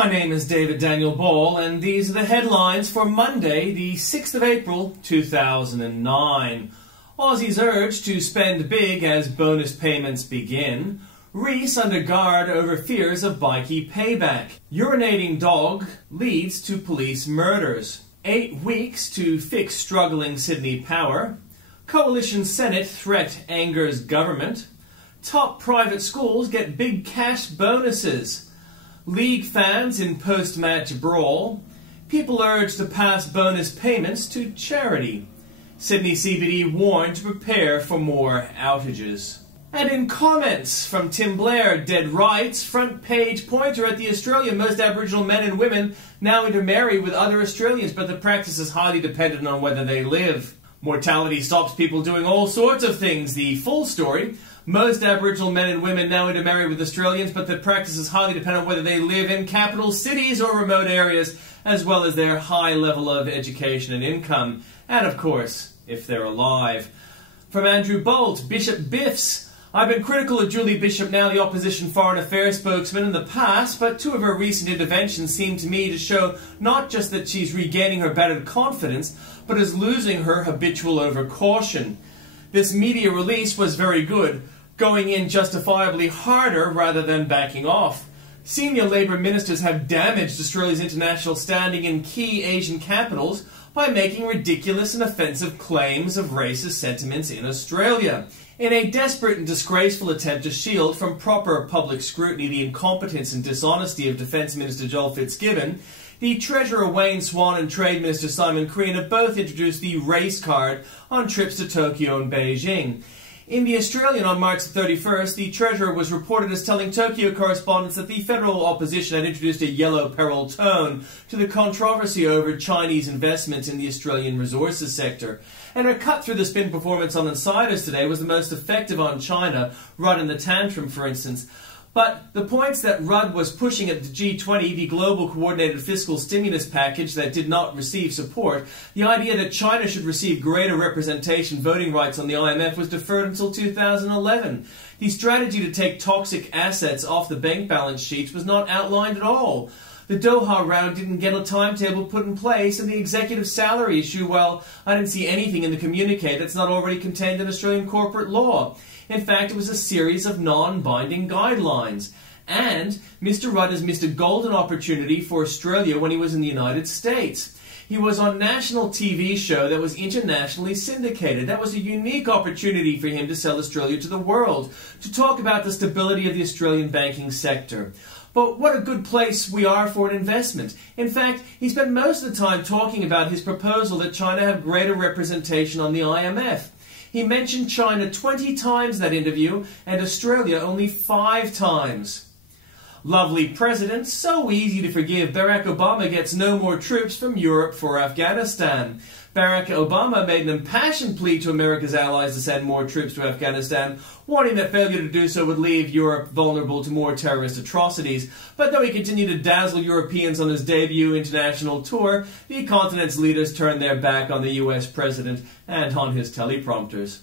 My name is David Daniel Ball, and these are the headlines for Monday, the 6th of April, 2009. Aussies urge to spend big as bonus payments begin. Reese under guard over fears of bikie payback. Urinating dog leads to police murders. 8 weeks to fix struggling Sydney power. Coalition Senate threat angers government. Top private schools get big cash bonuses. League fans in post-match brawl. People urged to pass bonus payments to charity. Sydney CBD warned to prepare for more outages. And in comments from Tim Blair, dead rights, front page pointer at the Australia, most Aboriginal men and women now intermarry with other Australians, but the practice is highly dependent on whether they live. Mortality stops people doing all sorts of things. The full story. Most Aboriginal men and women now intermarry with Australians, but the practice is highly dependent on whether they live in capital cities or remote areas, as well as their high level of education and income. And of course, if they're alive. From Andrew Bolt, Bishop Biffs. I've been critical of Julie Bishop, now the opposition foreign affairs spokesman, in the past, but two of her recent interventions seem to me to show not just that she's regaining her battered confidence, but is losing her habitual overcaution. This media release was very good, going in justifiably harder rather than backing off. Senior Labour ministers have damaged Australia's international standing in key Asian capitals by making ridiculous and offensive claims of racist sentiments in Australia. In a desperate and disgraceful attempt to shield from proper public scrutiny the incompetence and dishonesty of Defence Minister Joel Fitzgibbon, the Treasurer Wayne Swan and Trade Minister Simon Crean have both introduced the race card on trips to Tokyo and Beijing. In The Australian on March 31st, the Treasurer was reported as telling Tokyo correspondents that the federal opposition had introduced a yellow peril tone to the controversy over Chinese investments in the Australian resources sector. And her cut through the spin performance on Insiders today was the most effective on China, Rudd and the Tantrum, for instance. But the points that Rudd was pushing at the G20, the global coordinated fiscal stimulus package that did not receive support, the idea that China should receive greater representation voting rights on the IMF was deferred until 2011. The strategy to take toxic assets off the bank balance sheets was not outlined at all. The Doha round didn't get a timetable put in place, and the executive salary issue, well, I didn't see anything in the communique that's not already contained in Australian corporate law. In fact, it was a series of non-binding guidelines. And Mr. Rudd has missed a golden opportunity for Australia when he was in the United States. He was on a national TV show that was internationally syndicated. That was a unique opportunity for him to sell Australia to the world, to talk about the stability of the Australian banking sector. But what a good place we are for an investment. In fact, he spent most of the time talking about his proposal that China have greater representation on the IMF. He mentioned China 20 times in that interview, and Australia only 5 times. Lovely president, so easy to forgive. Barack Obama gets no more troops from Europe for Afghanistan. Barack Obama made an impassioned plea to America's allies to send more troops to Afghanistan, warning that failure to do so would leave Europe vulnerable to more terrorist atrocities. But though he continued to dazzle Europeans on his debut international tour, the continent's leaders turned their back on the US president and on his teleprompters.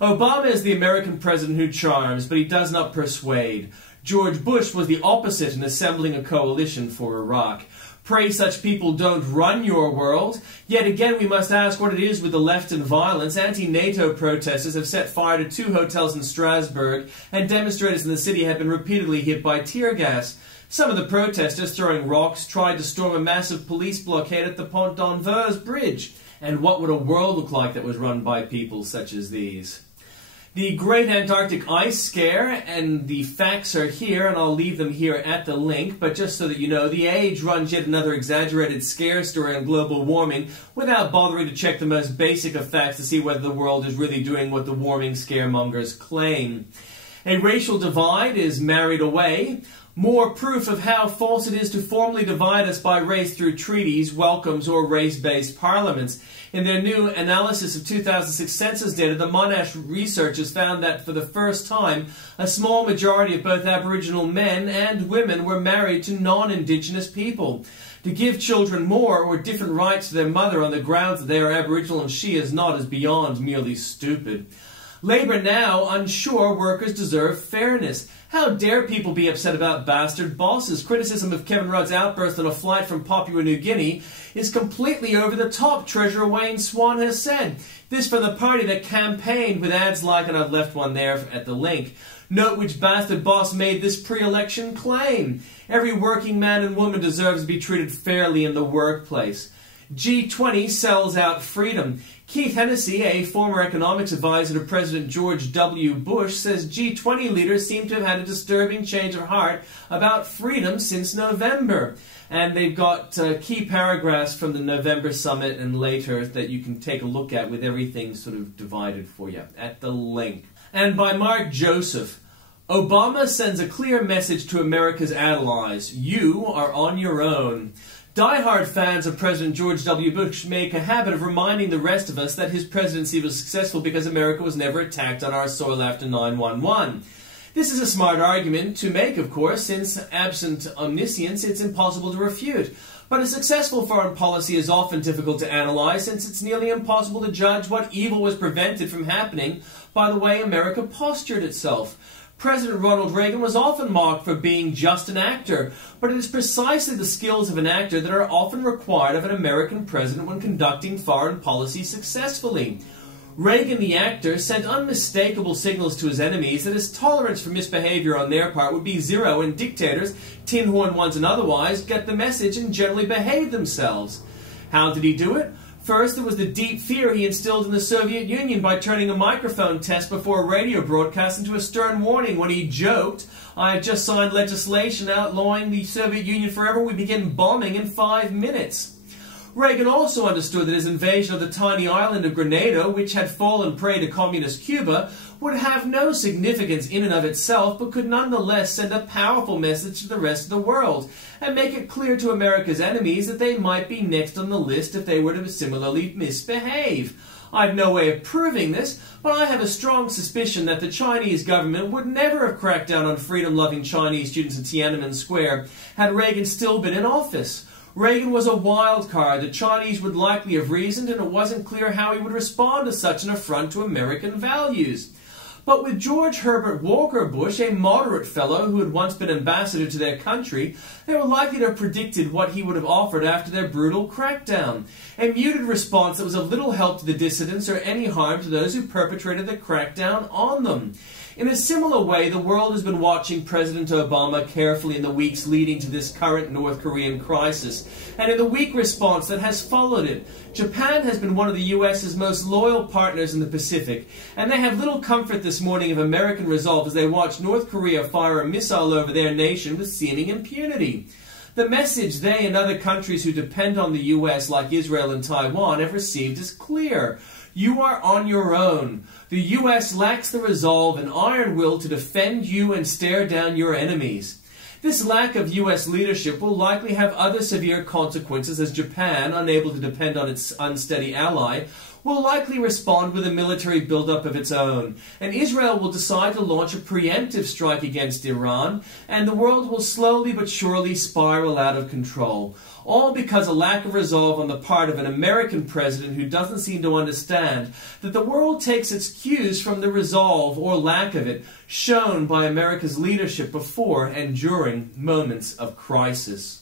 Obama is the American president who charms, but he does not persuade. George Bush was the opposite in assembling a coalition for Iraq. Pray such people don't run your world. Yet again, we must ask what it is with the left and violence. Anti-NATO protesters have set fire to 2 hotels in Strasbourg, and demonstrators in the city have been repeatedly hit by tear gas. Some of the protesters, throwing rocks, tried to storm a massive police blockade at the Pont d'Anvers bridge. And what would a world look like that was run by people such as these? The Great Antarctic Ice Scare, and the facts are here, and I'll leave them here at the link, but just so that you know, The Age runs yet another exaggerated scare story on global warming without bothering to check the most basic of facts to see whether the world is really doing what the warming scaremongers claim. A racial divide is married away. More proof of how false it is to formally divide us by race through treaties, welcomes, or race-based parliaments. In their new analysis of 2006 census data, the Monash researchers found that for the first time, a small majority of both Aboriginal men and women were married to non-Indigenous people. To give children more or different rights to their mother on the grounds that they are Aboriginal and she is not is beyond merely stupid. Labour now unsure workers deserve fairness. How dare people be upset about bastard bosses? Criticism of Kevin Rudd's outburst on a flight from Papua New Guinea is completely over the top, Treasurer Wayne Swan has said. This from the party that campaigned with ads like, and I've left one there at the link. Note which bastard boss made this pre-election claim. Every working man and woman deserves to be treated fairly in the workplace. G20 sells out freedom. Keith Hennessy, a former economics advisor to President George W. Bush, says G20 leaders seem to have had a disturbing change of heart about freedom since November. And they've got key paragraphs from the November summit and later that you can take a look at with everything sort of divided for you at the link. And by Mark Joseph, Obama sends a clear message to America's allies. You are on your own. Die-hard fans of President George W. Bush make a habit of reminding the rest of us that his presidency was successful because America was never attacked on our soil after 9/11. This is a smart argument to make, of course, since absent omniscience, it's impossible to refute. But a successful foreign policy is often difficult to analyze, since it's nearly impossible to judge what evil was prevented from happening by the way America postured itself. President Ronald Reagan was often mocked for being just an actor, but it is precisely the skills of an actor that are often required of an American president when conducting foreign policy successfully. Reagan, the actor, sent unmistakable signals to his enemies that his tolerance for misbehavior on their part would be zero, and dictators, tin horn ones and otherwise, get the message and generally behave themselves. How did he do it? First, there was the deep fear he instilled in the Soviet Union by turning a microphone test before a radio broadcast into a stern warning when he joked, "I have just signed legislation outlawing the Soviet Union forever. We begin bombing in 5 minutes." Reagan also understood that his invasion of the tiny island of Grenada, which had fallen prey to communist Cuba, would have no significance in and of itself, but could nonetheless send a powerful message to the rest of the world, and make it clear to America's enemies that they might be next on the list if they were to similarly misbehave. I have no way of proving this, but I have a strong suspicion that the Chinese government would never have cracked down on freedom-loving Chinese students in Tiananmen Square had Reagan still been in office. Reagan was a wild card. The Chinese would likely have reasoned, and it wasn't clear how he would respond to such an affront to American values. But with George Herbert Walker Bush, a moderate fellow who had once been ambassador to their country, they were likely to have predicted what he would have offered after their brutal crackdown. A muted response that was of little help to the dissidents or any harm to those who perpetrated the crackdown on them. In a similar way, the world has been watching President Obama carefully in the weeks leading to this current North Korean crisis, and in the weak response that has followed it. Japan has been one of the U.S.'s most loyal partners in the Pacific, and they have little comfort this morning of American resolve as they watch North Korea fire a missile over their nation with seeming impunity. The message they and other countries who depend on the U.S., like Israel and Taiwan, have received is clear. You are on your own. The U.S. lacks the resolve and iron will to defend you and stare down your enemies. This lack of U.S. leadership will likely have other severe consequences, as Japan, unable to depend on its unsteady ally, will likely respond with a military buildup of its own, and Israel will decide to launch a preemptive strike against Iran, and the world will slowly but surely spiral out of control. All because a lack of resolve on the part of an American president who doesn't seem to understand that the world takes its cues from the resolve, or lack of it, shown by America's leadership before and during moments of crisis.